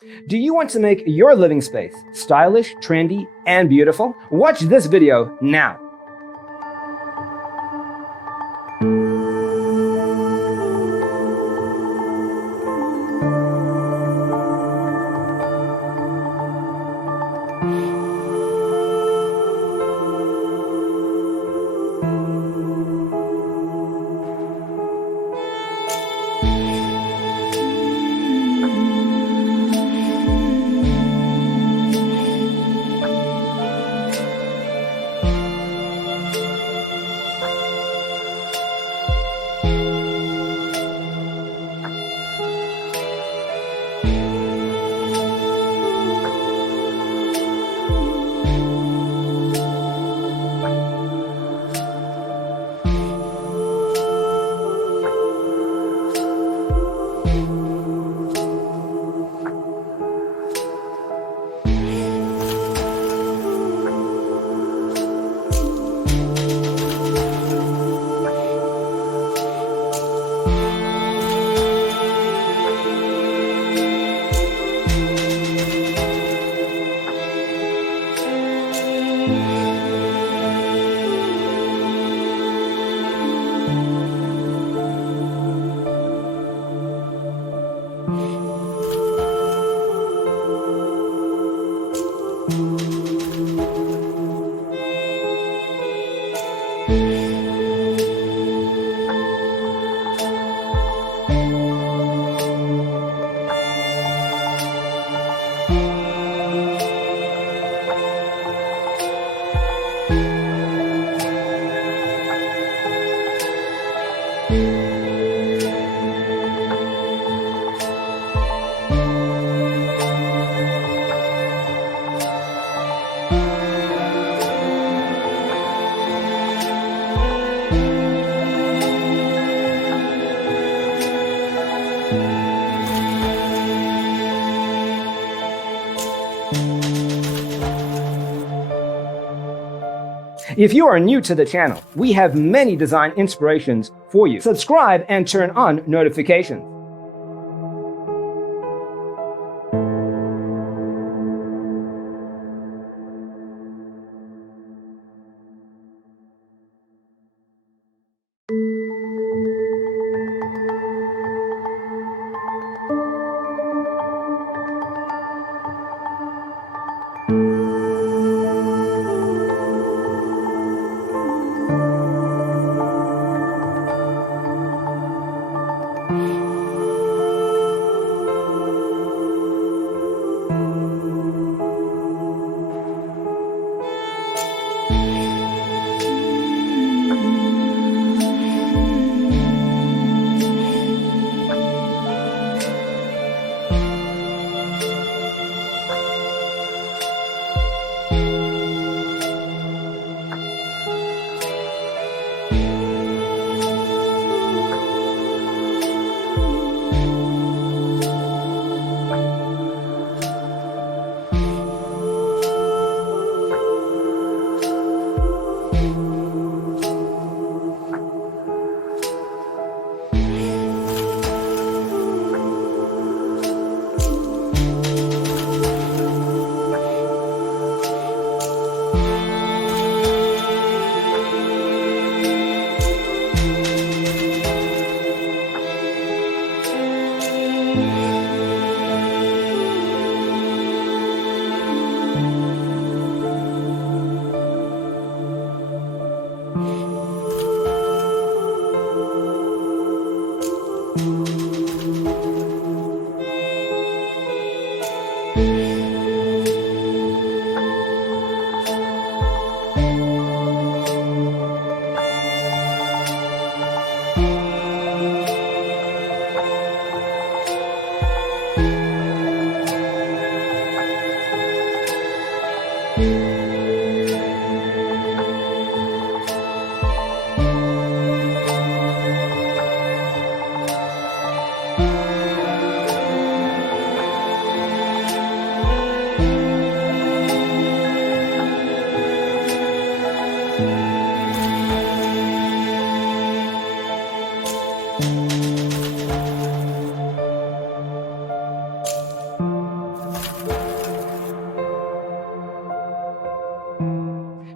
Do you want to make your living space stylish, trendy, and beautiful? Watch this video now. If you are new to the channel, we have many design inspirations for you. Subscribe and turn on notifications.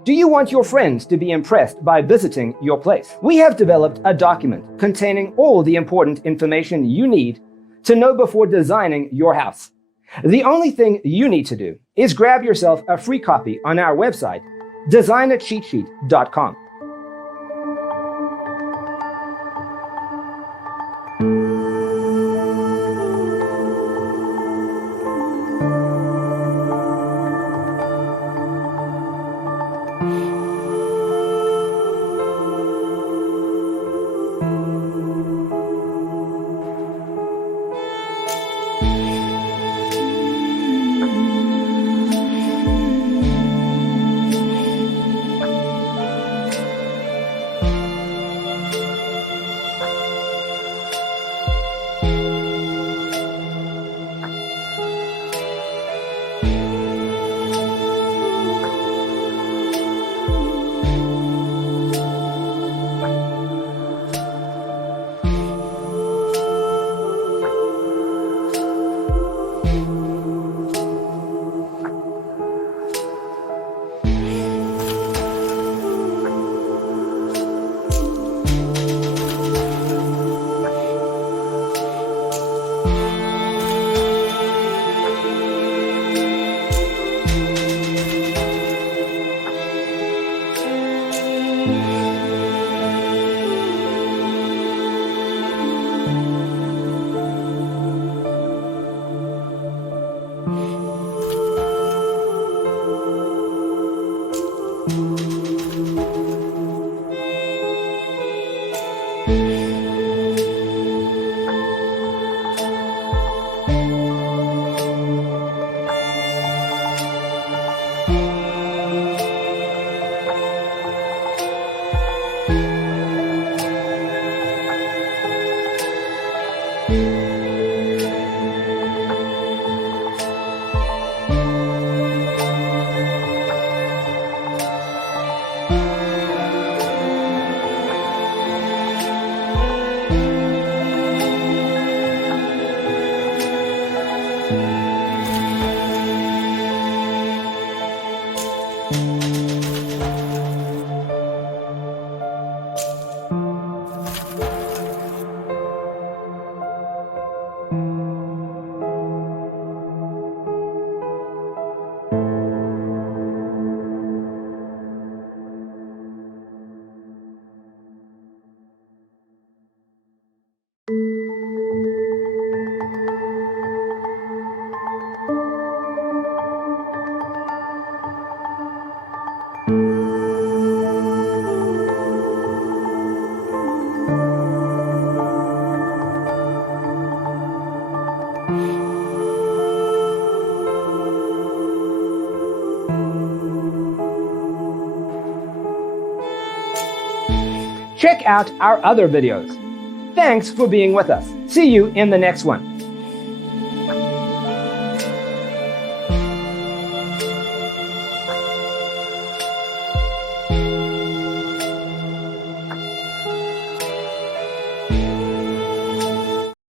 Do you want your friends to be impressed by visiting your place? We have developed a document containing all the important information you need to know before designing your house. The only thing you need to do is grab yourself a free copy on our website, designacheatsheet.com. Check out our other videos. Thanks for being with us. See you in the next one.